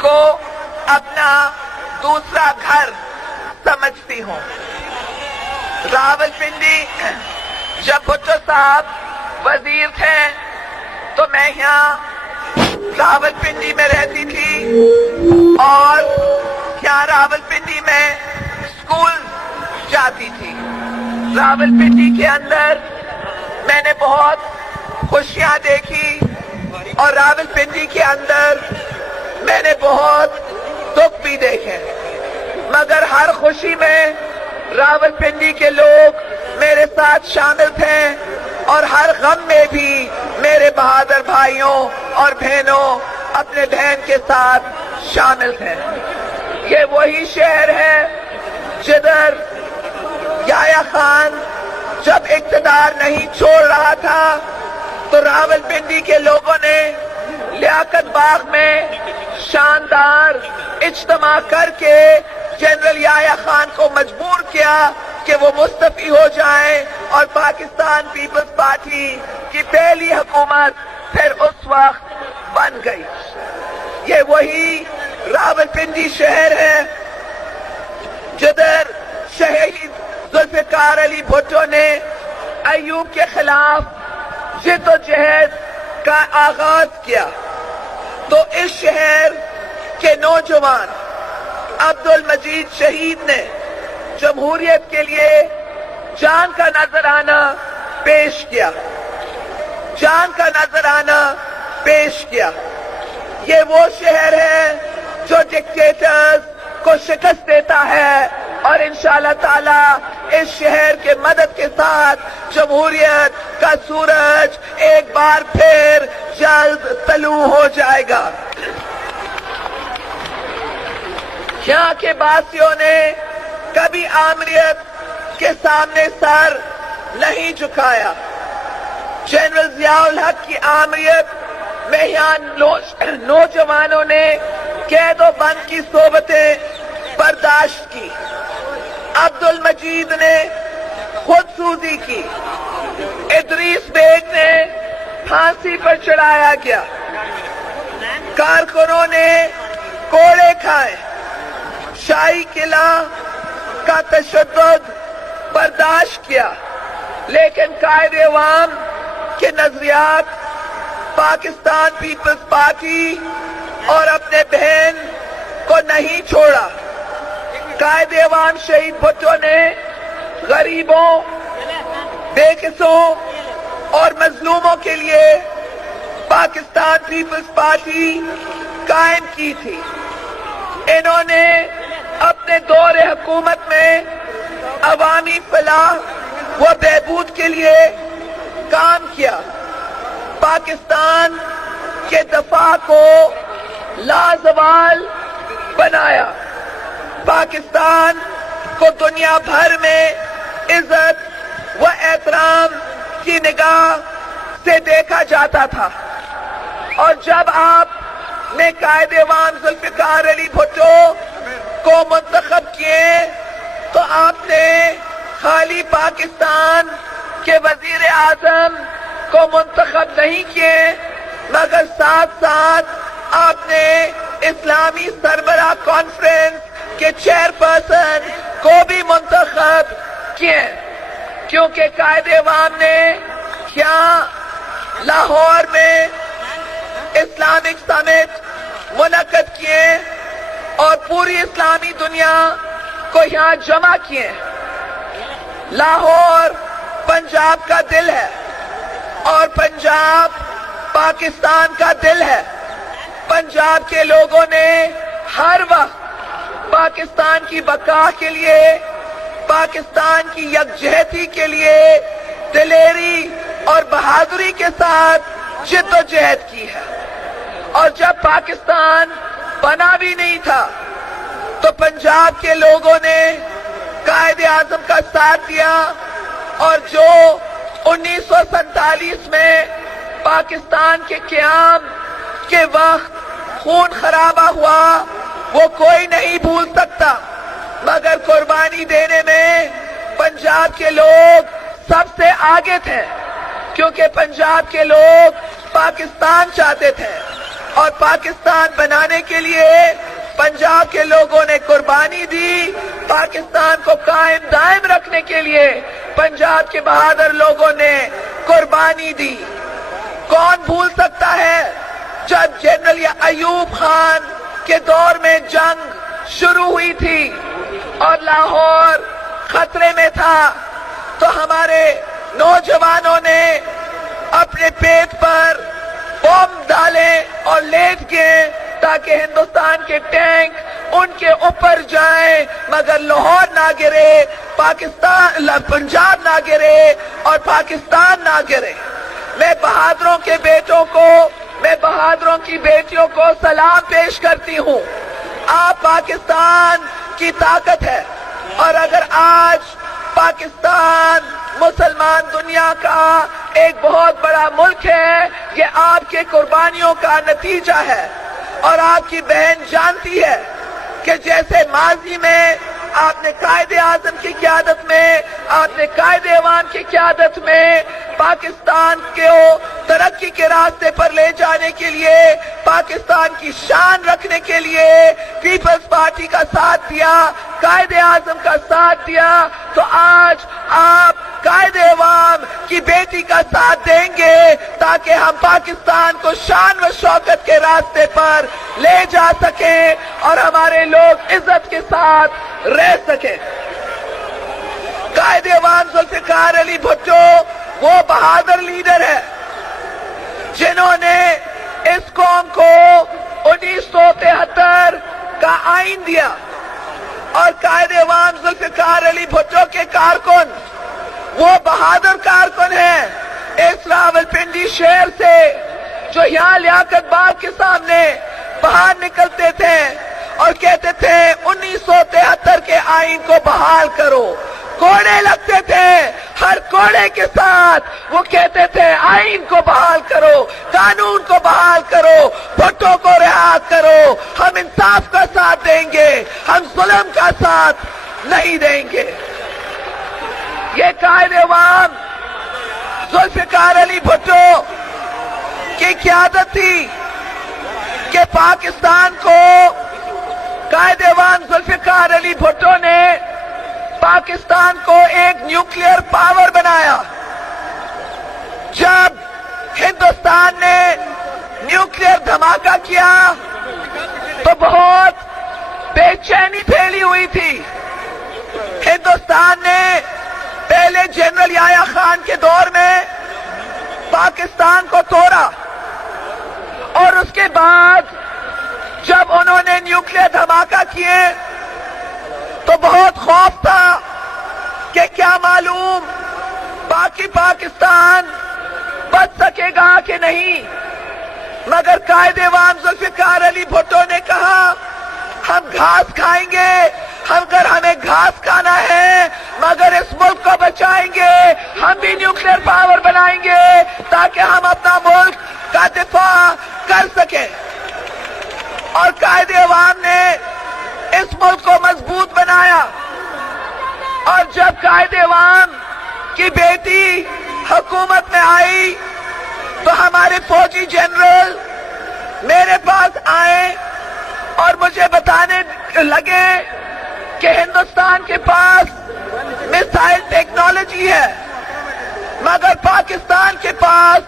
کو اپنا دوسرا گھر سمجھتی ہوں۔ راولپنڈی جب بھٹو صاحب وزیر تھے تو میں یہاں راولپنڈی میں رہتی تھی اور یہاں راولپنڈی میں اسکول جاتی تھی۔ راولپنڈی کے اندر میں نے بہت خوشیاں دیکھی اور راولپنڈی کے اندر میں نے بہت دکھ بھی دیکھے، مگر ہر خوشی میں راولپنڈی کے لوگ میرے ساتھ شامل تھے اور ہر غم میں بھی میرے بہادر بھائیوں اور بہنوں اپنے بہن کے ساتھ شامل تھے۔ یہ وہی شہر ہے جدھر یحییٰ خان جب اقتدار نہیں چھوڑ رہا تھا تو راولپنڈی کے لوگوں نے لیاقت باغ میں شاندار اجتماع کر کے جنرل یحییٰ خان کو مجبور کیا کہ وہ مستعفی ہو جائیں اور پاکستان پیپلز پارٹی کی پہلی حکومت پھر اس وقت بن گئی۔ یہ وہی راولپنڈی شہر ہے جدھر شہید ذوالفقار علی بھٹو نے ایوب کے خلاف جد و جہد کا آغاز کیا۔ تو اس شہر کے نوجوان عبدالمجید شہید نے جمہوریت کے لیے جان کا نذرانہ پیش کیا، یہ وہ شہر ہے جو ڈکٹیٹرز کو شکست دیتا ہے اور انشاءاللہ تعالی اس شہر کے مدد کے ساتھ جمہوریت کا سورج ایک بار پھر جلد طلوع ہو جائے گا۔ یہاں کے باسیوں نے کبھی آمریت کے سامنے سر نہیں جھکایا۔ جنرل ضیاء الحق کی آمریت میں یہاں نوجوانوں نے قید و بند کی صحبتیں برداشت کی، عبدالمجید نے خود سوزی کی، ادریس بیگ نے پھانسی پر چڑھایا گیا، کارکنوں نے کوڑے کھائے، شاہی قلعہ کا تشدد برداشت کیا، لیکن قائد عوام کے نظریات پاکستان پیپلز پارٹی اور اپنے بہن کو نہیں چھوڑا۔ قائد عوام شہید بھٹو نے غریبوں، بے قصوں اور مظلوموں کے لیے پاکستان پیپلز پارٹی قائم کی تھی۔ انہوں نے اپنے دور حکومت میں عوامی فلاح و بہبود کے لیے کام کیا، پاکستان کے دفاع کو لازوال بنایا، پاکستان کو دنیا بھر میں عزت و احترام کی نگاہ سے دیکھا جاتا تھا۔ اور جب آپ نے قائد عوام ذوالفقار علی بھٹو کو منتخب کیے تو آپ نے خالی پاکستان کے وزیر اعظم کو منتخب نہیں کیے، مگر ساتھ ساتھ آپ نے اسلامی سربراہ کانفرنس کے چیئرپرسن کو بھی منتخب کیے، کیونکہ قائد عوام نے یہاں لاہور میں اسلامک سمٹ منعقد کیے اور پوری اسلامی دنیا کو یہاں جمع کیے۔ لاہور پنجاب کا دل ہے اور پنجاب پاکستان کا دل ہے۔ پنجاب کے لوگوں نے ہر وقت پاکستان کی بقا کے لیے، پاکستان کی یکجہتی کے لیے دلیری اور بہادری کے ساتھ جد و جہد کی ہے۔ اور جب پاکستان بنا بھی نہیں تھا تو پنجاب کے لوگوں نے قائد اعظم کا ساتھ دیا، اور جو 1947 میں پاکستان کے قیام کے وقت خون خرابہ ہوا وہ کوئی نہیں بھول سکتا، مگر قربانی دینے میں پنجاب کے لوگ سب سے آگے تھے، کیونکہ پنجاب کے لوگ پاکستان چاہتے تھے۔ اور پاکستان بنانے کے لیے پنجاب کے لوگوں نے قربانی دی. پاکستان کو قائم دائم رکھنے کے لیے پنجاب کے بہادر لوگوں نے قربانی دی. کون بھول سکتا ہے جب جنرل ایوب خان کے دور میں جنگ شروع ہوئی تھی اور لاہور خطرے میں تھا تو ہمارے نوجوانوں نے اپنے پیٹ پر بم ڈالے اور لیٹ گئے تاکہ ہندوستان کے ٹینک ان کے اوپر جائیں مگر لاہور نہ گرے، پنجاب نہ گرے اور پاکستان نہ گرے. میں بہادروں کے بیٹوں کو، میں بہادروں کی بیٹیوں کو سلام پیش کرتی ہوں. آپ پاکستان کی طاقت ہے اور اگر آج پاکستان مسلمان دنیا کا ایک بہت بڑا ملک ہے، یہ آپ کے قربانیوں کا نتیجہ ہے. اور آپ کی بہن جانتی ہے کہ جیسے ماضی میں آپ نے قائد اعظم کی قیادت میں، آپ نے قائد ایوان کی قیادت میں پاکستان کو ترقی کے راستے پر لے جانے کے لیے، پاکستان کی شان رکھنے کے لیے پیپلز پارٹی کا ساتھ دیا، قائد اعظم کا ساتھ دیا، تو آج آپ قائد ایوان کی بیٹی کا ساتھ دیں گے تاکہ ہم پاکستان کو شان و شوکت کے راستے پر لے جا سکیں اور ہمارے لوگ عزت کے ساتھ رہ سکیں. قائد ایوان ذوالفقار علی بھٹو وہ بہادر لیڈر ہے جنہوں نے اس قوم کو 1973 کا آئین دیا اور قائد ایوان ذوالفقار علی بھٹو کے کارکن وہ بہادر کارکن ہیں اس راولپنڈی شہر سے جو یہاں لیاقت باغ کے سامنے باہر نکلتے تھے اور کہتے تھے 1973 کے آئین کو بحال کرو. کوڑے لگتے تھے، ہر کوڑے کے ساتھ وہ کہتے تھے آئین کو بحال کرو، قانون کو بحال کرو، بھٹو کو رہا کرو. ہم انصاف کا ساتھ دیں گے، ہم ظلم کا ساتھ نہیں دیں گے. یہ قائد ایوان ذوالفقار علی بھٹو کی قیادت تھی کہ پاکستان کو قائد ایوان ذوالفقار علی بھٹو نے پاکستان کو ایک نیوکلیئر پاور بنایا. جب ہندوستان نے نیوکلیئر دھماکہ کیا تو بہت بے چینی پھیلی ہوئی تھی. ہندوستان نے پہلے جنرل یحییٰ خان کے دور میں پاکستان کو توڑا اور اس کے بعد جب انہوں نے نیوکلیئر دھماکہ کیے تو بہت خوف تھا کہ کیا معلوم باقی پاکستان بچ سکے گا کہ نہیں. مگر قائد ایوان ذوالفقار علی بھٹو نے کہا ہم گھاس کھائیں گے، اگر ہمیں گھاس کھانا ہے مگر اس ملک کو بچائیں گے، ہم بھی نیوکلیئر پاور بنائیں گے تاکہ ہم اپنا ملک کا دفاع کر سکیں. اور قائد ایوان نے اس ملک کو مضبوط بنایا. اور جب قائد ایوان کی بیٹی حکومت میں آئی تو ہمارے فوجی جنرل میرے پاس آئے اور مجھے بتانے لگے کہ ہندوستان کے پاس میزائل ٹیکنالوجی ہے مگر پاکستان کے پاس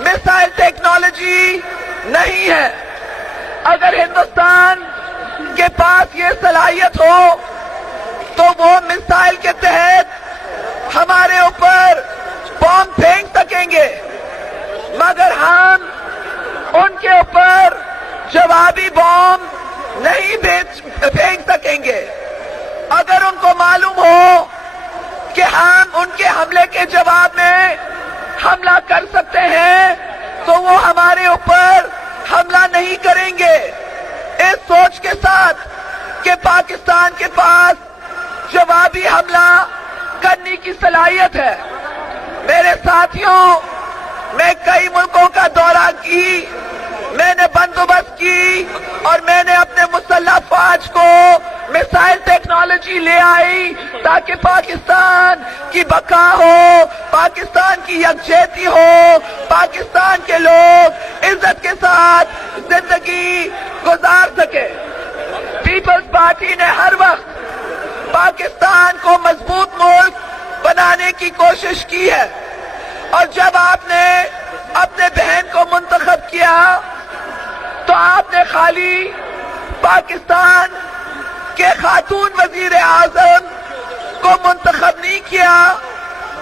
میزائل ٹیکنالوجی نہیں ہے. اگر ہندوستان کے پاس یہ صلاحیت ہو تو وہ میزائل کے تحت ہمارے اوپر بم پھینک سکیں گے مگر ہم ان کے اوپر جوابی بم نہیں پھینک سکیں گے. اگر ان کو معلوم ہو کہ ہم ان کے حملے کے جواب میں حملہ کر سکتے ہیں تو وہ ہمارے اوپر حملہ نہیں کریں گے. اس سوچ کے ساتھ کہ پاکستان کے پاس جوابی حملہ کرنے کی صلاحیت ہے. میرے ساتھیوں، میں کئی ملکوں کا دورہ کی، میں نے بندوبست کی اور میں نے اپنے مسلح افواج کو میزائل ٹیکنالوجی لے آئی تاکہ پاکستان کی بقا ہو، پاکستان کی یکجہتی ہو، پاکستان کے لوگ عزت کے ساتھ زندگی گزار سکے۔ پیپلز پارٹی نے ہر وقت پاکستان کو مضبوط ملک بنانے کی کوشش کی ہے، اور جب آپ نے اپنے بہن کو منتخب کیا تو آپ نے خالی پاکستان کے خاتون وزیر اعظم کو منتخب نہیں کیا،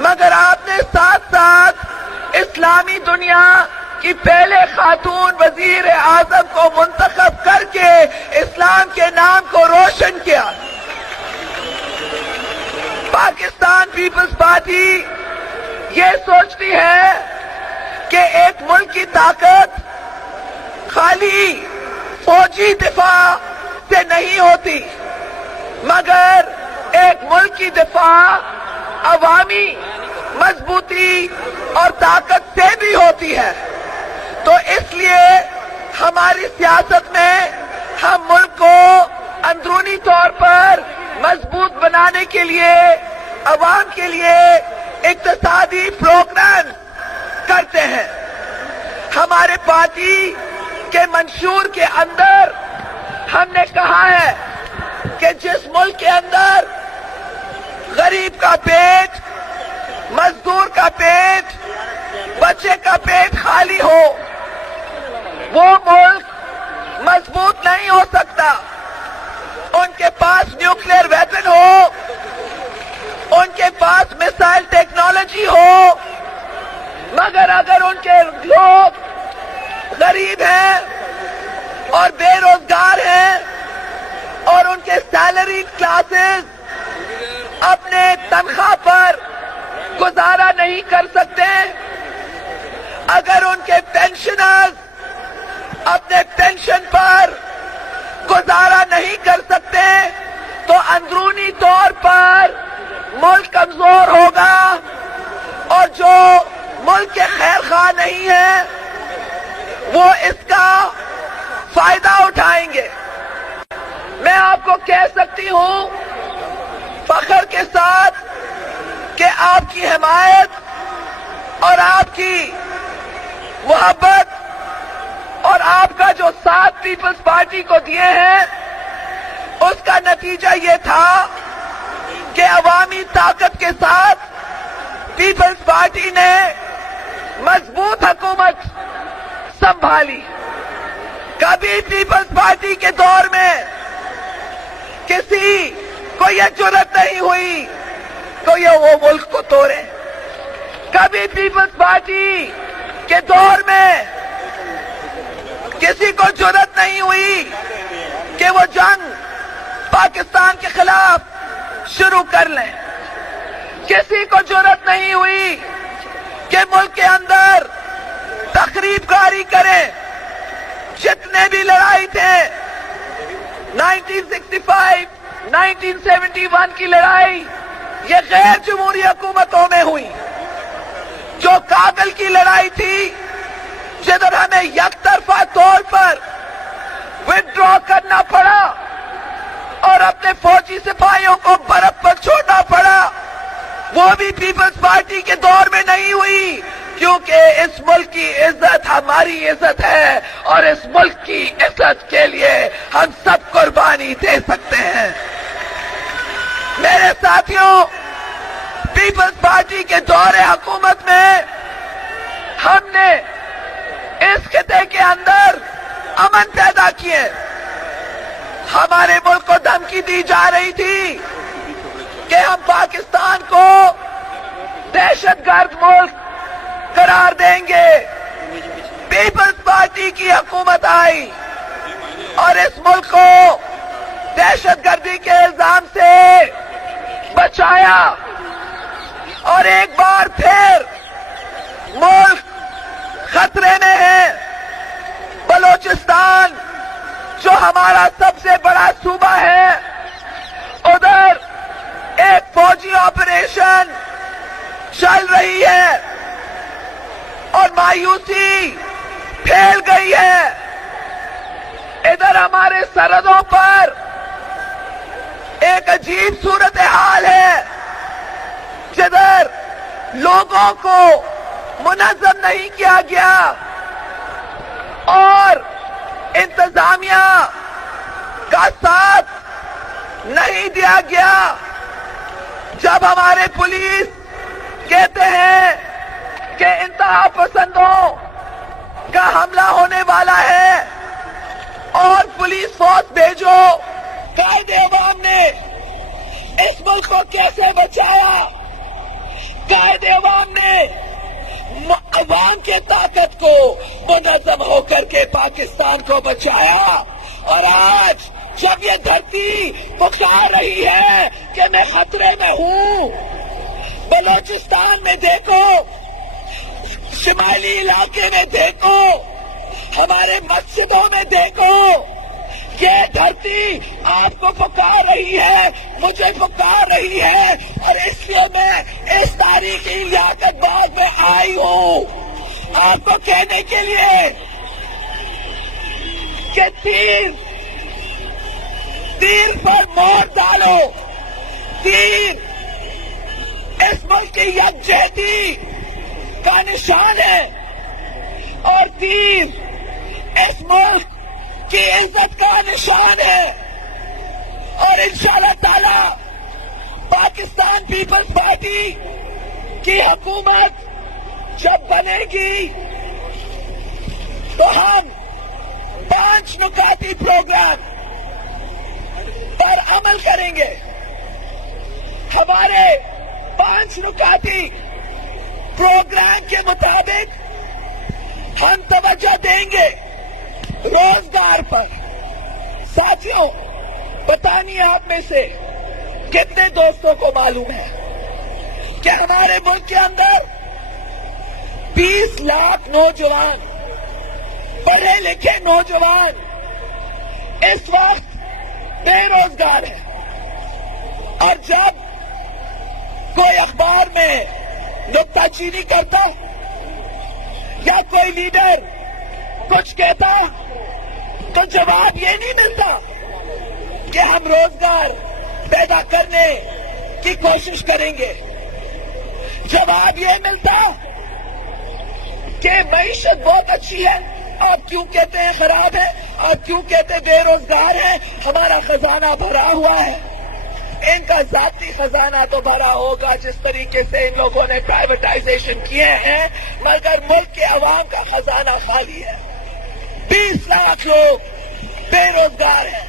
مگر آپ نے ساتھ ساتھ اسلامی دنیا کی پہلے خاتون وزیر اعظم کو منتخب کر کے اسلام کے نام کو روشن کیا۔ پاکستان پیپلز پارٹی یہ سوچتی ہے کہ ایک ملک کی طاقت خالی فوجی دفاع سے نہیں ہوتی، مگر ایک ملک کی دفاع عوامی مضبوطی اور طاقت سے بھی ہوتی ہے۔ تو اس لیے ہماری سیاست میں ہم ملک کو اندرونی طور پر مضبوط بنانے کے لیے، عوام کے لیے اقتصادی پروگرام کرتے ہیں۔ ہمارے پارٹی کے منشور کے اندر ہم نے کہا ہے کہ جس ملک کے اندر غریب کا پیٹ، مزدور کا پیٹ، بچے کا پیٹ خالی ہو، وہ ملک مضبوط نہیں ہو سکتا۔ ان کے پاس نیوکلیئر ویپن ہو، ان کے پاس میسائل ٹیکنالوجی ہو، مگر اگر ان کے لوگ غریب ہیں اور بے روزگار ہیں اور ان کے سیلری کلاسز اپنے تنخواہ پر گزارا نہیں کر سکتے، اگر ان کے پینشنرز اپنے پینشن پر گزارا نہیں کر سکتے، تو اندرونی طور پر ملک کمزور ہوگا، اور جو ملک کے خیر خواہ نہیں ہیں وہ اس کا فائدہ اٹھائیں گے۔ میں آپ کو کہہ سکتی ہوں فخر کے ساتھ کہ آپ کی حمایت اور آپ کی محبت اور آپ کا جو ساتھ پیپلز پارٹی کو دیے ہیں، اس کا نتیجہ یہ تھا کہ عوامی طاقت کے ساتھ پیپلز پارٹی نے مضبوط حکومت سنبھالی۔ کبھی پیپلز پارٹی کے دور میں کسی کو یہ جرأت نہیں ہوئی کہ یہ وہ ملک کو توڑے۔ کبھی پیپلز پارٹی کے دور میں کسی کو جرأت نہیں ہوئی کہ وہ جنگ پاکستان کے خلاف شروع کر لیں۔ کسی کو جرأت نہیں ہوئی کہ ملک کے اندر تخریب کاری کریں۔ جتنے بھی لڑائی تھے، 1965، 1971 کی لڑائی، یہ غیر جمہوری حکومتوں میں ہوئی۔ جو کابل کی لڑائی تھی، جدھر ہمیں یک طرفہ طور پر وِڈرا کرنا پڑا اور اپنے فوجی سپاہیوں کو برف پر چھوڑنا پڑا، وہ بھی پیپلز پارٹی کے دور میں نہیں ہوئی، کیونکہ اس ملک کی عزت ہماری عزت ہے، اور اس ملک کی عزت کے لیے ہم سب قربانی دے سکتے ہیں۔ میرے ساتھیوں، پیپلز پارٹی کے دور حکومت میں ہم نے اس خطے کے اندر امن پیدا کیے۔ ہمارے ملک کو دھمکی دی جا رہی تھی کہ ہم پاکستان کو دہشت گرد ملک قرار دیں گے۔ پیپلز پارٹی کی حکومت آئی اور اس ملک کو دہشت گردی کے الزام سے بچایا، اور ایک بار پھر ملک خطرے میں ہے۔ بلوچستان جو ہمارا سب سے بڑا صوبہ ہے، ادھر ایک فوجی آپریشن چل رہی ہے اور مایوسی پھیل گئی ہے۔ ادھر ہمارے سرحدوں پر ایک عجیب صورتحال ہے، جدھر لوگوں کو منظم نہیں کیا گیا اور انتظامیہ کا ساتھ نہیں دیا گیا جب ہمارے پولیس کہتے ہیں کہ انتہا پسندوں کا حملہ ہونے والا ہے اور پولیس فورس بھیجو. قائد عوام نے اس ملک کو کیسے بچایا؟ قائد عوام نے عوام کے طاقت کو منظم ہو کر کے پاکستان کو بچایا. اور آج جب یہ دھرتی پکار رہی ہے کہ میں خطرے میں ہوں، بلوچستان میں دیکھو، شمالی علاقے میں دیکھو، ہمارے مسجدوں میں دیکھو، یہ دھرتی آپ کو پکار رہی ہے، مجھے پکار رہی ہے. اور اس لیے میں اس تاریخی لیاقت باغ میں آئی ہوں آپ کو کہنے کے لیے کہ تیر پر مور ڈالو. تیر اس ملک کی یکجہتی کا نشان ہے اور تیر اس ملک کی عزت کا نشان ہے. اور انشاءاللہ تعالی پاکستان پیپلز پارٹی کی حکومت جب بنے گی تو ہم 5 نکاتی پروگرام پر عمل کریں گے. ہمارے 5 نکاتی پروگرام کے مطابق ہم توجہ دیں گے روزگار پر. ساتھیوں، پتہ نہیں آپ میں سے کتنے دوستوں کو معلوم ہے کہ ہمارے ملک کے اندر 20 لاکھ نوجوان، پڑھے لکھے نوجوان اس وقت بے روزگار ہیں. اور جب کوئی اخبار میں نکتہ چینی کرتا یا کوئی لیڈر کچھ کہتا تو جواب یہ نہیں ملتا کہ ہم روزگار پیدا کرنے کی کوشش کریں گے. جواب یہ ملتا کہ معیشت بہت اچھی ہے، آپ کیوں کہتے ہیں خراب ہے، آپ کیوں کہتے ہیں بے روزگار ہے، ہمارا خزانہ بھرا ہوا ہے. ان کا ذاتی خزانہ تو بھرا ہوگا جس طریقے سے ان لوگوں نے پرائیویٹائزیشن کیے ہیں، مگر ملک کے عوام کا خزانہ خالی ہے. 20 لاکھ لوگ بے روزگار ہیں.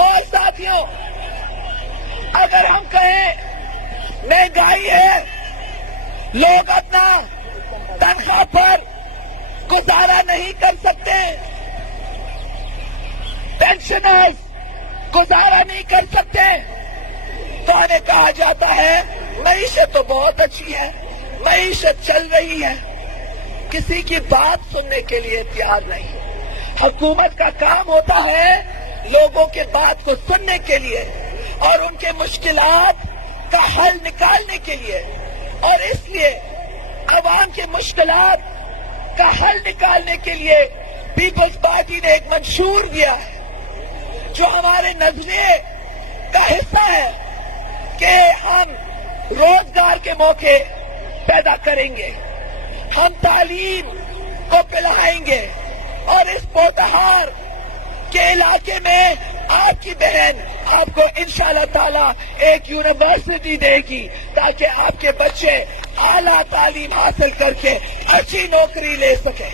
اور ساتھیوں، اگر ہم کہیں مہنگائی ہے، لوگ اپنا تنخواہ پر گزارا نہیں کر سکتے، پینشنرز گزارا نہیں کر سکتے، تو ہمیں کہا جاتا ہے معیشت تو بہت اچھی ہے، معیشت چل رہی ہے. کسی کی بات سننے کے لیے تیار نہیں. حکومت کا کام ہوتا ہے لوگوں کے بات کو سننے کے لیے اور ان کے مشکلات کا حل نکالنے کے لیے. اور اس لیے عوام کے مشکلات کا حل نکالنے کے لیے پیپلز پارٹی نے ایک منشور دیا ہے جو ہمارے نظریے کا حصہ ہے کہ ہم روزگار کے موقع پیدا کریں گے، ہم تعلیم کو پلائیں گے. اور اس پوتہار کے علاقے میں آپ کی بہن آپ کو انشاءاللہ تعالی ایک یونیورسٹی دے گی تاکہ آپ کے بچے اعلیٰ تعلیم حاصل کر کے اچھی نوکری لے سکیں.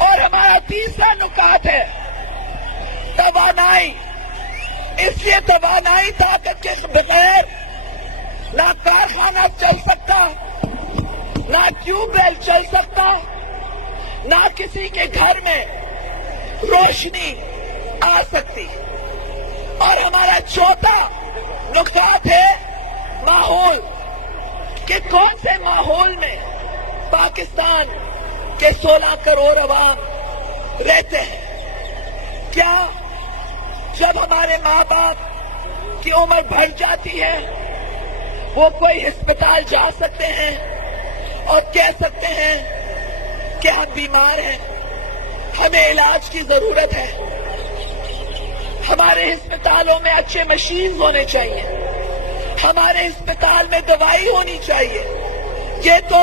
اور ہمارا تیسرا نکات ہے توانائی. اس لیے توانائی طاقت کے بغیر نہ کارخانہ چل سکتا، نہ ٹیوب ویل چل سکتا، نہ کسی کے گھر میں روشنی آ سکتی. اور ہمارا چوتھا نکات ہے ماحول، کہ کون سے ماحول میں پاکستان کے 16 کروڑ عوام رہتے ہیں. کیا جب ہمارے ماں باپ کی عمر بڑھ جاتی ہے وہ کوئی ہسپتال جا سکتے ہیں اور کہہ سکتے ہیں کہ ہم بیمار ہیں، ہمیں علاج کی ضرورت ہے، ہمارے ہسپتالوں میں اچھے مشین ہونے چاہیے، ہمارے ہسپتال میں دوائی ہونی چاہیے. یہ تو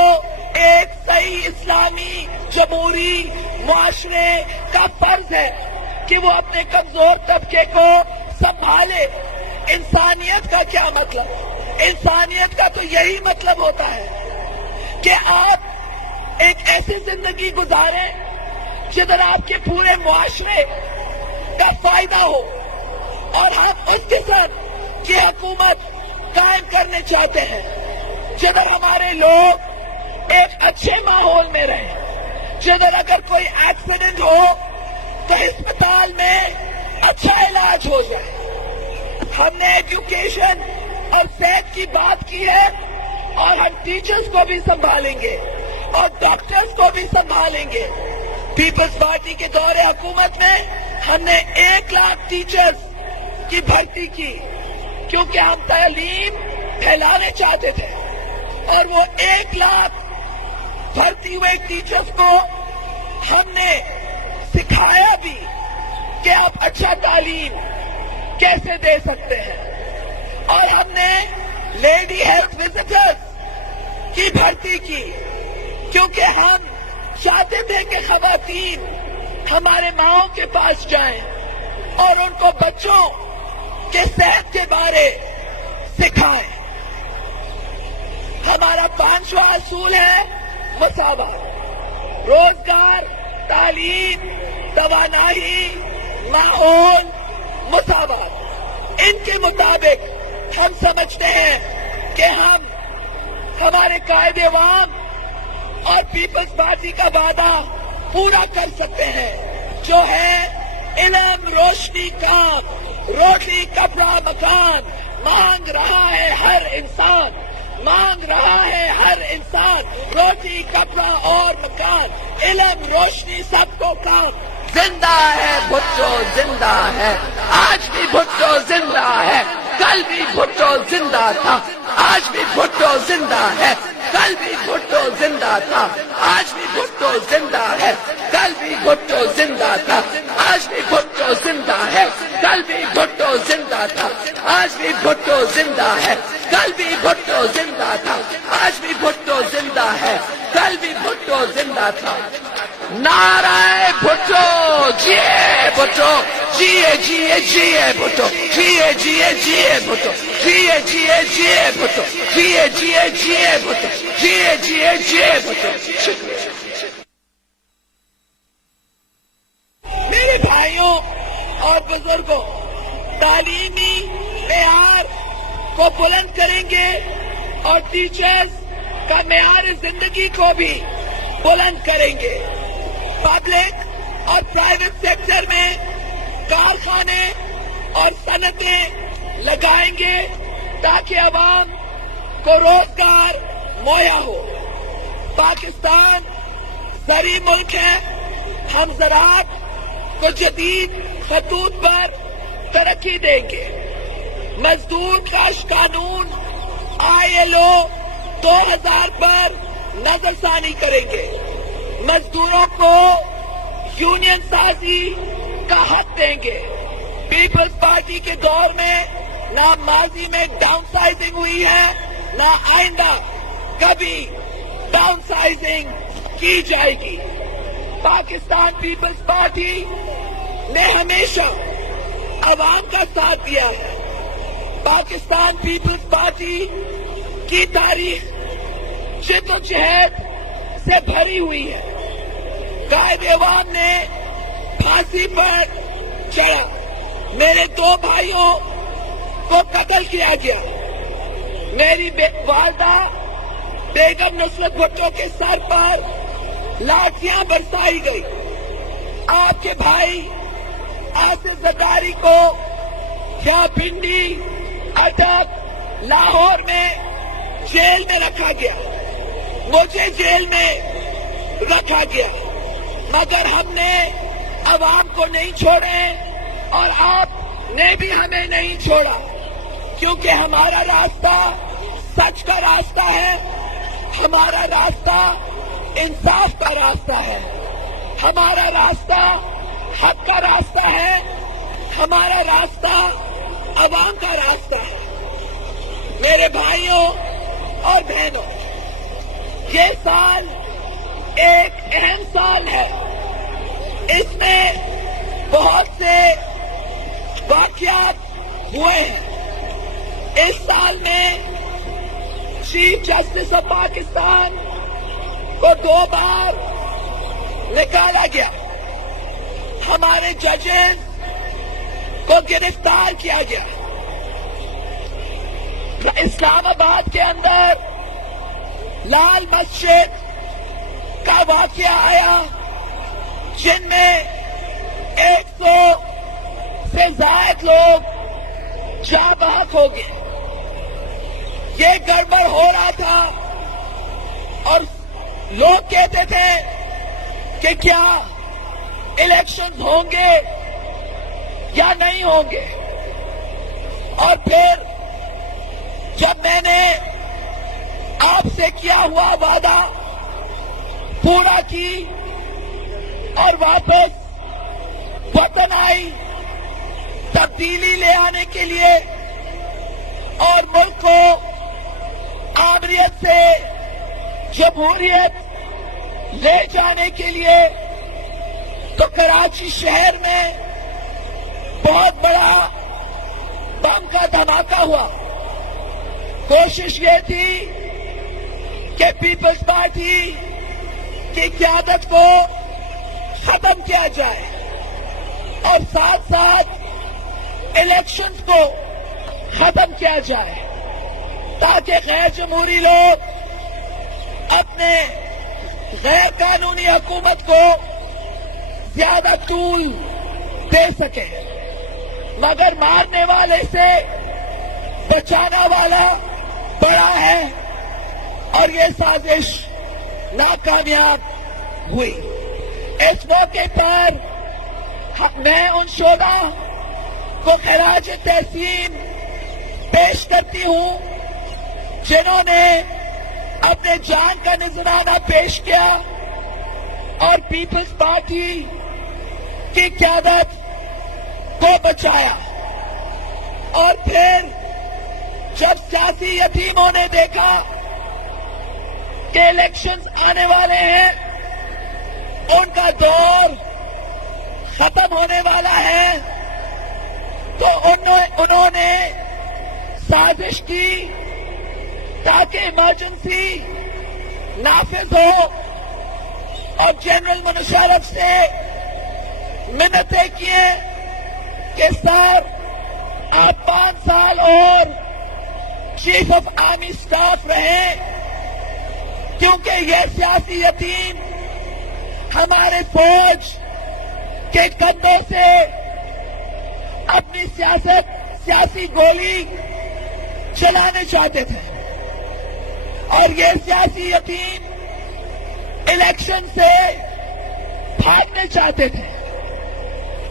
ایک صحیح اسلامی جمہوری معاشرے کا فرض ہے کہ وہ اپنے کمزور طبقے کو سنبھالے۔ انسانیت کا کیا مطلب؟ انسانیت کا تو یہی مطلب ہوتا ہے کہ آپ ایک ایسی زندگی گزاریں جدھر آپ کے پورے معاشرے کا فائدہ ہو، اور ہم اس قسم کی حکومت قائم کرنے چاہتے ہیں جدھر ہمارے لوگ ایک اچھے ماحول میں رہیں، جدھر اگر کوئی ایکسیڈنٹ ہو تو اسپتال میں اچھا علاج ہو جائے۔ ہم نے ایجوکیشن اور صحت کی بات کی ہے، اور ہم ٹیچرز کو بھی سنبھالیں گے اور ڈاکٹرز کو بھی سنبھالیں گے۔ پیپلز پارٹی کے دور حکومت میں ہم نے 1 لاکھ ٹیچرز کی بھرتی کی، کیونکہ ہم تعلیم پھیلانے چاہتے تھے، اور وہ 1 لاکھ بھرتی ہوئے ٹیچرز کو ہم نے سکھایا بھی کہ آپ اچھا تعلیم کیسے دے سکتے ہیں، اور ہم نے لیڈی ہیلتھ وزٹرز کی بھرتی کی، کیونکہ ہم چاہتے تھے کہ خواتین ہمارے ماؤں کے پاس جائیں اور ان کو بچوں کے صحت کے بارے سکھائیں۔ ہمارا 5واں اصول ہے مساوات، روزگار، تعلیم، توانائی، ماحول، مساوات۔ ان کے مطابق ہم سمجھتے ہیں کہ ہم ہمارے قائد عوام اور پیپلز پارٹی کا وعدہ پورا کر سکتے ہیں، جو ہے علم، روشنی، کام، روٹی، کپڑا، مکان مانگ رہا ہے ہر انسان، مانگ رہا ہے ہر انسان روٹی، کپڑا اور مکان، علم، روشنی، سب کو کام۔ زندہ ہے بھٹو، زندہ ہے، آج بھی بھٹو زندہ ہے، کل بھی بھٹو زندہ تھا، آج بھی بھٹو زندہ ہے، کل بھی بھٹو زندہ تھا، آج بھی بھٹو زندہ ہے، کل بھی بھٹو زندہ تھا، آج بھی بھٹو زندہ ہے، کل بھی بھٹو زندہ تھا، آج بھی بھٹو زندہ ہے، کل بھی بھٹو زندہ تھا، آج بھی بھٹو زندہ ہے، کل بھی بھٹو زندہ تھا۔ نعرہ بھٹو، جیے بھٹو، جیے جیے جیے بھٹو، جیے جیے جیے بھٹو، جیے جیے جیے بھٹو، جیے جیے جیے بھٹو، جیے جیے جیے بھٹو۔ میرے بھائیوں اور بزرگوں، تعلیمی معیار کو بلند کریں گے اور ٹیچرز کا معیار زندگی کو بھی بلند کریں گے۔ پبلک اور پرائیویٹ سیکٹر میں کارخانے اور صنعتیں لگائیں گے تاکہ عوام کو روزگار مہیا ہو۔ پاکستان زرعی ملک ہے، ہم زراعت کو جدید خطوط پر ترقی دیں گے۔ مزدور کش قانون ILO 2000 پر نظر ثانی کریں گے۔ مزدوروں کو یونین سازی کا حق دیں گے۔ پیپلز پارٹی کے دور میں نہ ماضی میں ڈاؤن سائزنگ ہوئی ہے، نہ آئندہ کبھی ڈاؤن سائزنگ کی جائے گی۔ پاکستان پیپلز پارٹی نے ہمیشہ عوام کا ساتھ دیا ہے۔ پاکستان پیپلز پارٹی کی تاریخ جد و جہد سے بھری ہوئی ہے۔ قائد عوام نے پھانسی پر چڑھا، میرے 2 بھائیوں کو قتل کیا گیا، میری والدہ بیگم نصرت بھٹو کے سر پر لاٹھیاں برسائی گئی، آپ کے بھائی آصف زرداری کو یا بھنڈی، اٹک، لاہور میں جیل میں رکھا گیا، مجھے جیل میں رکھا گیا، مگر ہم نے عوام کو نہیں چھوڑے اور آپ نے بھی ہمیں نہیں چھوڑا، کیونکہ ہمارا راستہ سچ کا راستہ ہے، ہمارا راستہ انصاف کا راستہ ہے، ہمارا راستہ حق کا راستہ ہے، ہمارا راستہ عوام کا راستہ ہے۔ میرے بھائیوں اور بہنوں، یہ سال ایک اہم سال ہے. اس میں بہت سے واقعات ہوئے ہیں. اس سال میں چیف جسٹس آف پاکستان کو 2 بار نکالا گیا. ہمارے ججز کو گرفتار کیا گیا. اسلام آباد کے اندر لال مسجد کا واقعہ آیا جن میں 100 سے زائد لوگ جاں بحق ہو گئے. یہ گڑبڑ ہو رہا تھا اور لوگ کہتے تھے کہ کیا الیکشن ہوں گے یا نہیں ہوں گے. اور پھر جب میں نے آپ سے کیا ہوا وعدہ پورا کی اور واپس وطن آئی تبدیلی لے آنے کے لیے اور ملک کو آمریت سے جمہوریت لے جانے کے لیے، تو کراچی شہر میں بہت بڑا بم کا دھماکہ ہوا. کوشش یہ تھی کہ پیپلز پارٹی کی قیادت کو ختم کیا جائے اور ساتھ ساتھ الیکشنز کو ختم کیا جائے تاکہ غیر جمہوری لوگ اپنے غیر قانونی حکومت کو زیادہ طول دے سکے. مگر مارنے والے سے بچانا والا بڑا ہے اور یہ سازش ناکامیاب ہوئی. اس موقع پر میں ان شعراء کو خراج تحسین پیش کرتی ہوں جنہوں نے اپنے جان کا نذرانہ پیش کیا اور پیپلز پارٹی کی قیادت کو بچایا. اور پھر جب سیاسی یتیموں نے دیکھا کہ الیکشنز آنے والے ہیں، ان کا دور ختم ہونے والا ہے، تو انہوں نے سازش کی تاکہ ایمرجنسی نافذ ہو اور جنرل مشرف سے منتیں کیے کہ سر آپ 5 سال اور چیف آف آرمی اسٹاف رہے، کیونکہ یہ سیاسی یتیم ہمارے فوج کے کندھوں سے اپنی سیاسی گولی چلانے چاہتے تھے اور یہ سیاسی یتیم الیکشن سے بھاگنے چاہتے تھے،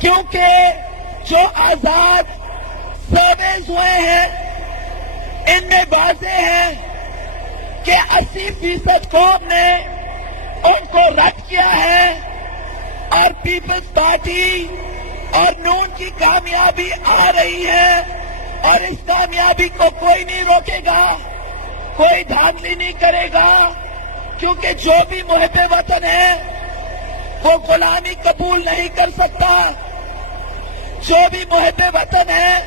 کیونکہ جو آزاد سرویز ہوئے ہیں ان میں واضح ہے کہ 80% قوم نے ان کو رد کیا ہے اور پیپلز پارٹی اور نون کی کامیابی آ رہی ہے اور اس کامیابی کو کوئی نہیں روکے گا، کوئی دھاندلی نہیں کرے گا، کیونکہ جو بھی محب وطن ہے وہ غلامی قبول نہیں کر سکتا. جو بھی محب وطن ہے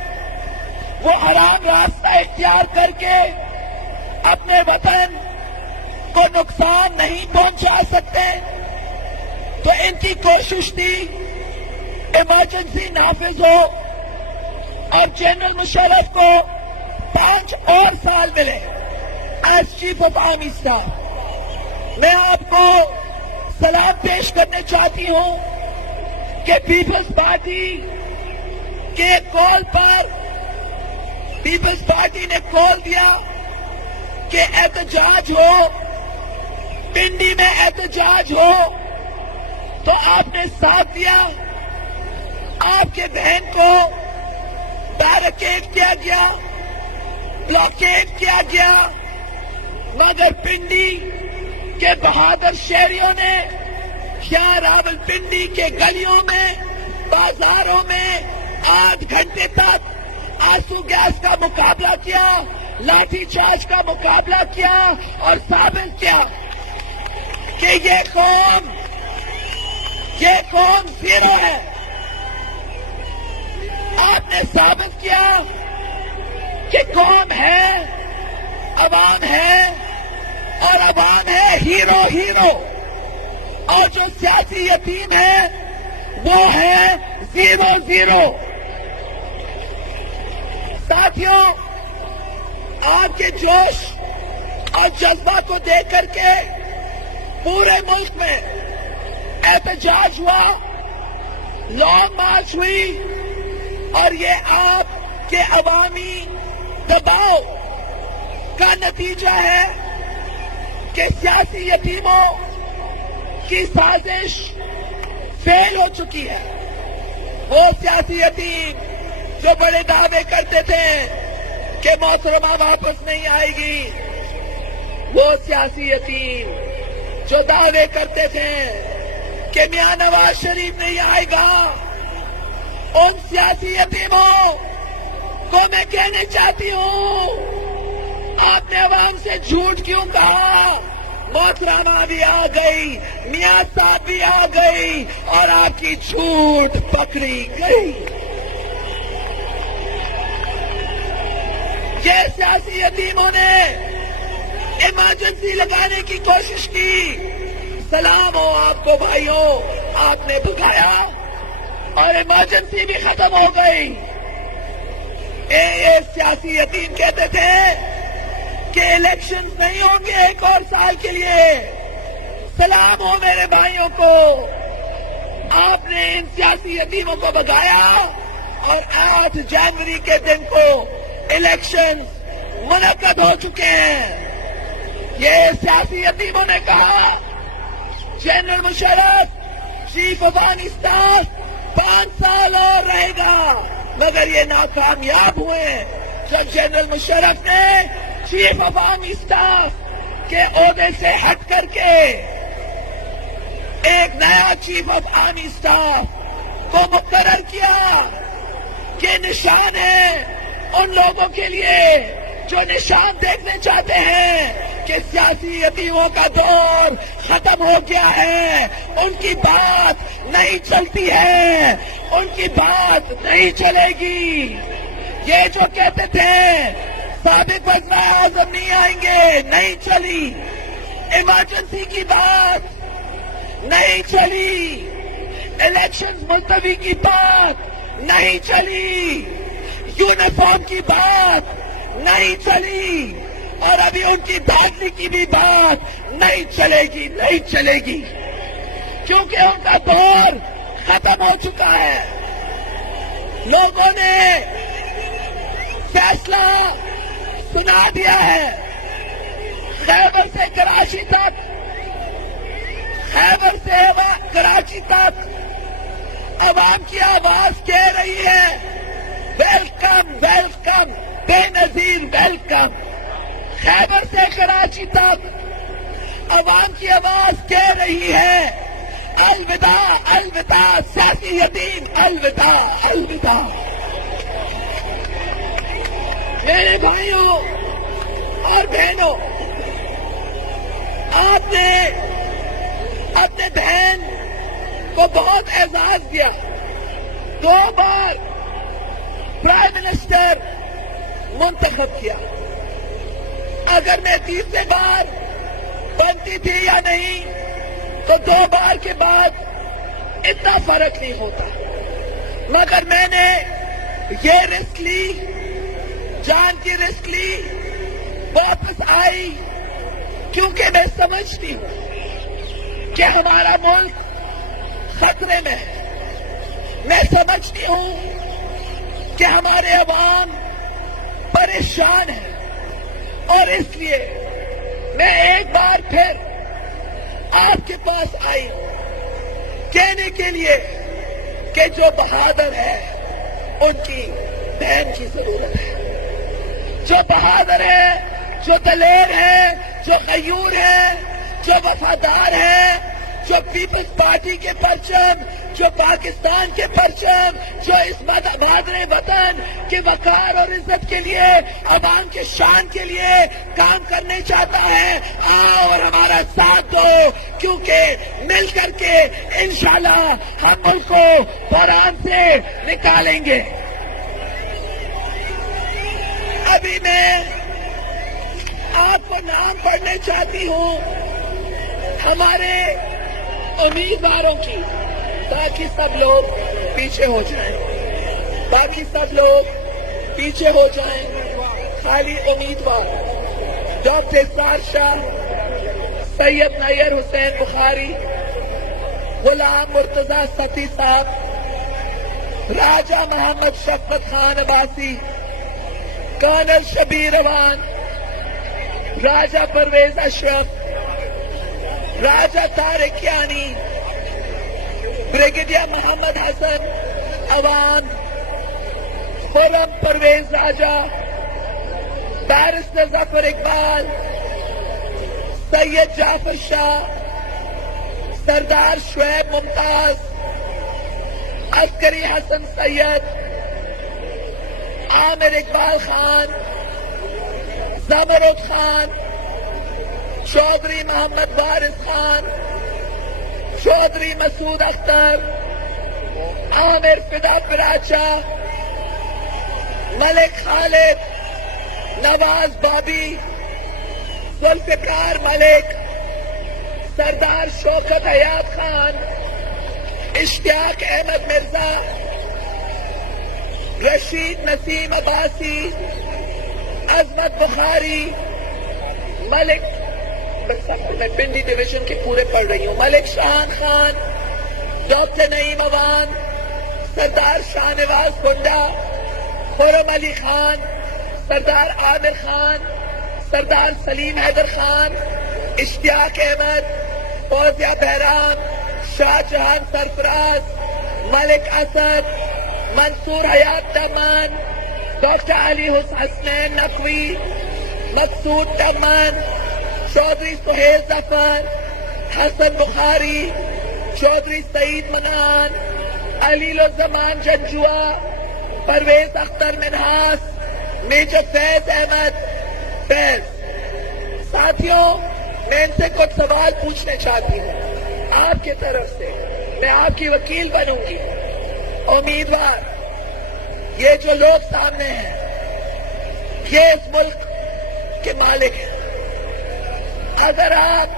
وہ حرام راستہ اختیار کر کے اپنے وطن کو نقصان نہیں پہنچا سکتے. تو ان کی کوشش تھی ایمرجنسی نافذ ہو اور جنرل مشرف کو 5 اور سال ملے as chief of army staff. میں آپ کو سلام پیش کرنے چاہتی ہوں کہ پیپلز پارٹی کے کال پر پیپلز پارٹی نے کال دیا کہ احتجاج ہو، پنڈی میں احتجاج ہو، تو آپ نے ساتھ دیا. آپ کے بہن کو بیریکیڈ کیا گیا، بلاکیڈ کیا گیا، مگر پنڈی کے بہادر شہریوں نے یا راولپنڈی کے گلیوں میں، بازاروں میں 8 گھنٹے تک آنسو گیس کا مقابلہ کیا، لاٹھی چارج کا مقابلہ کیا اور ثابت کیا کہ یہ قوم زیرو ہے. آپ نے ثابت کیا کہ قوم ہے، عوام ہے، اور عوام ہے ہیرو، اور جو سیاسی یتیم ہے وہ ہے زیرو. ساتھیوں، آپ کے جوش اور جذبہ کو دیکھ کر کے پورے ملک میں احتجاج ہوا، لانگ مارچ ہوئی، اور یہ آپ کے عوامی دباؤ کا نتیجہ ہے کہ سیاسی یتیموں کی سازش فیل ہو چکی ہے. وہ سیاسی یتیم جو بڑے دعوے کرتے تھے کہ محترمہ واپس نہیں آئے گی، وہ سیاسی یتیم جو دعوے کرتے تھے کہ میاں نواز شریف نہیں آئے گا، ان سیاسی یتیموں کو میں کہنا چاہتی ہوں، آپ نے عوام سے جھوٹ کیوں کہا؟ محترمہ بھی آ گئی، میاں صاحب بھی آ گئی، اور آپ کی جھوٹ پکڑی گئی. یہ سیاسی یتیموں نے ایمرجنسی لگانے کی کوشش کی. سلام ہو آپ کو بھائیوں، آپ نے بھگایا اور ایمرجنسی بھی ختم ہو گئی. یہ سیاسی یتیم کہتے تھے کہ الیکشن نہیں ہوں گے 1 اور سال کے لیے. سلام ہو میرے بھائیوں کو، آپ نے ان سیاسی یتیموں کو بھگایا، اور 8 جنوری کے دن کو الیکشن منعقد ہو چکے ہیں. یہ سیاسی یتیموں نے کہا general Musharraf chief of army staff 5 سال اور رہے گا، مگر یہ ناکامیاب ہوئے جب جنرل مشرف نے چیف آف آرمی اسٹاف کے عہدے سے ہٹ کر کے ایک نیا چیف آف آرمی اسٹاف کو مقرر کیا. کہ نشان ہے ان لوگوں کے لیے جو نشان دیکھنے چاہتے ہیں کہ سیاسی یتیموں کا دور ختم ہو گیا ہے، ان کی بات نہیں چلتی ہے، ان کی بات نہیں چلے گی. یہ جو کہتے تھے سابق وزیر اعظم نہیں آئیں گے، نہیں چلی. ایمرجنسی کی بات نہیں چلی، الیکشن ملتوی کی بات نہیں چلی، یونیفارم کی بات نہیں چلی، اور ابھی ان کی بادلی کی بھی بات نہیں چلے گی، کیونکہ ان کا دور ختم ہو چکا ہے. لوگوں نے فیصلہ سنا دیا ہے. خیبر سے کراچی تک عوام کی آواز کہہ رہی ہے ویلکم ویلکم، بے نظیر ویلکم. خیبر سے کراچی تک عوام کی آواز کہہ رہی ہے الوداع الوداع سیاسی یتیم، الوداع الوداع. میرے بھائیوں اور بہنوں، آپ نے اپنے بہن کو بہت اعزاز دیا. 2 بار پرائم منسٹر منتخب کیا. اگر میں تیسرے بار بنتی تھی یا نہیں تو 2 بار کے بعد اتنا فرق نہیں ہوتا، مگر میں نے یہ رسک لی، جان کی رسک لی، واپس آئی، کیونکہ میں سمجھتی ہوں کہ ہمارا ملک خطرے میں ہے. میں سمجھتی ہوں کہ ہمارے عوام پریشان ہیں، اور اس لیے میں ایک بار پھر آپ کے پاس آئی کہنے کے لیے کہ جو بہادر ہے ان کی بہن کی ضرورت ہے. جو بہادر ہے، جو دلیر ہے، جو غیور ہے، جو وفادار ہے، جو پیپلز پارٹی کے پرچم، جو پاکستان کے پرچم، جو اس مادر وطن کے وقار اور عزت کے لیے، عوام کے شان کے لیے کام کرنے چاہتا ہے، آؤ اور ہمارا ساتھ دو، کیونکہ مل کر کے انشاءاللہ ہم ملک کو بحران سے نکالیں گے۔ ابھی میں آپ کو نام پڑھنے چاہتی ہوں ہمارے امیدواروں کی، تاکہ سب لوگ پیچھے ہو جائیں، باقی سب لوگ پیچھے ہو جائیں۔ خالی امیدوار ڈاکٹر اسرار شاہ، سید نیر حسین بخاری، غلام مرتضی ستی صاحب، راجہ محمد شفقت خان عباسی، کرنل شبیر اوان، راجہ پرویز اشرف، راجہ طارق یانی، بریگیڈیئر محمد حسن اوان، خرم پرویز راجہ، بیرسٹر ظفر اقبال، سید جعفر شاہ، سردار شعیب ممتاز، عسکری حسن سید، عامر اقبال خان، زمرد خان، چودھری محمد وارث خان، چودھری مسعود اختر، عامر فدا پراچا، ملک خالد، نواز بابی، ذوالفقار ملک، سردار شوکت حیات خان، اشتیاق احمد مرزا، رشید نسیم عباسی، عظمت بخاری، ملک، میں پنڈی ڈویژن کے پورے پڑھ رہی ہوں، ملک شاہان خان، ڈاکٹر نعیم اوان، سردار شاہ نواز گنڈا، خرم علی خان، سردار عامر خان، سردار سلیم حیدر خان، اشتیاق احمد، فوزیہ بہرام، شاہ جہان سرفراز، ملک اسد، منصور حیات ترمان، ڈاکٹر علی حسنین نقوی، مقصود ترمان، چودھری سہیل ظفر، حسن بخاری، چودھری سعید منان، علیل الزمان جنجوا، پرویز اختر منہاس، میجر فیض احمد فیض۔ ساتھیوں، میں ان سے کچھ سوال پوچھنے چاہتی ہوں آپ کی طرف سے، میں آپ کی وکیل بنوں گی۔ امیدوار، یہ جو لوگ سامنے ہیں یہ اس ملک کے مالک ہیں۔ اگر آپ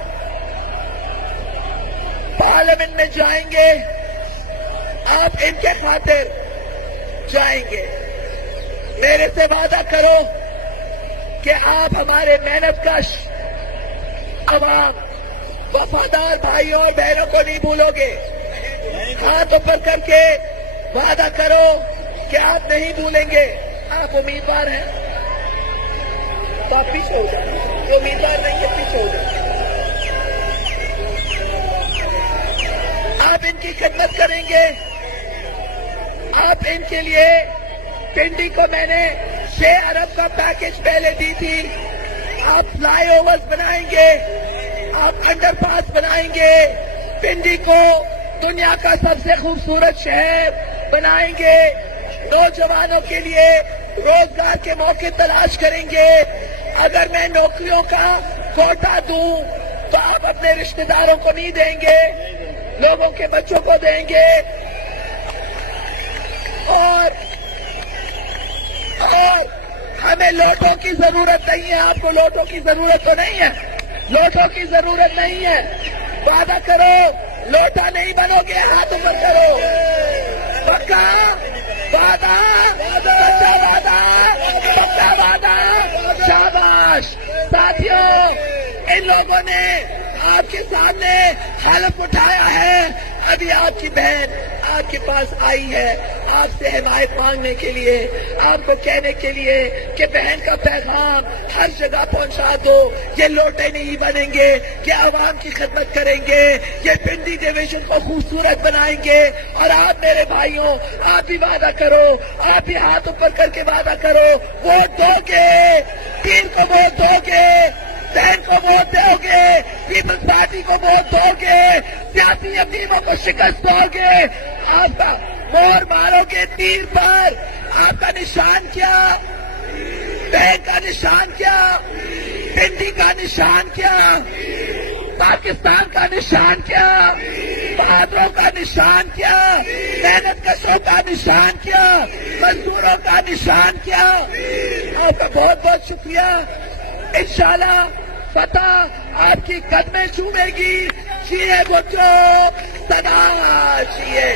پارلیمنٹ میں جائیں گے، آپ ان کے خاطر جائیں گے، میرے سے وعدہ کرو کہ آپ ہمارے محنت کش عوام، وفادار بھائیوں اور بہنوں کو نہیں بھولو گے۔ ہاتھ اوپر کر کے وعدہ کرو کہ آپ نہیں بھولیں گے۔ آپ امیدوار ہیں تو آپ پیچھے ہو جائیں، جو امیدوار نہیں ہے پیچھے ہو جائیں۔ آپ ان کی خدمت کریں گے، آپ ان کے لیے، پنڈی کو میں نے 6 ارب کا پیکج پہلے دی تھی، آپ فلائی اوورز بنائیں گے، آپ انڈر پاس بنائیں گے، پنڈی کو دنیا کا سب سے خوبصورت شہر بنائیں گے، نوجوانوں کے لیے روزگار کے موقع تلاش کریں گے۔ اگر میں نوکریوں کا کوٹا دوں تو آپ اپنے رشتہ داروں کو نہیں دیں گے، لوگوں کے بچوں کو دیں گے، اور ہمیں لوٹوں کی ضرورت نہیں ہے۔ آپ کو لوٹوں کی ضرورت تو نہیں ہے، لوٹوں کی ضرورت نہیں ہے۔ وعدہ کرو لوٹا نہیں بنو گے، ہاتھ اوپر کرو، پکا وعدہ، سچا وعدہ، پکا وعدہ، شاباش۔ ساتھیوں، ان لوگوں نے آپ کے سامنے حلف اٹھایا ہے، ابھی آپ کی بہن آپ کے پاس آئی ہے آپ سے حمایت مانگنے کے لیے، آپ کو کہنے کے لیے کہ بہن کا پیغام ہر جگہ پہنچا دو۔ یہ لوٹے نہیں بنیں گے، یہ عوام کی خدمت کریں گے، یہ پنڈی ڈویژن کو خوبصورت بنائیں گے۔ اور آپ میرے بھائیوں، آپ بھی وعدہ کرو، آپ بھی ہاتھ اوپر کر کے وعدہ کرو، ووٹ دو گے، پیر کو ووٹ دو گے، حسین کو ووٹ دو گے، پیپلز پارٹی کو ووٹ دو گے، سیاسی اپیلوں کو شکست دو گے، آپ کا مور مارو گے تیر پر، آپ کا نشان کیا؟ بینک کا نشان کیا؟ پنڈی کا نشان کیا؟ پاکستان کا نشان کیا؟ بہادروں کا نشان کیا؟ محنت کشوں کا نشان کیا؟ مزدوروں کا نشان کیا؟ آپ کا بہت بہت شکریہ. انشاءاللہ فتح آپ کی قدمیں چومے گی. شیعہ بچو صدا شیعہ،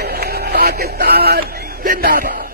پاکستان زندہ باد.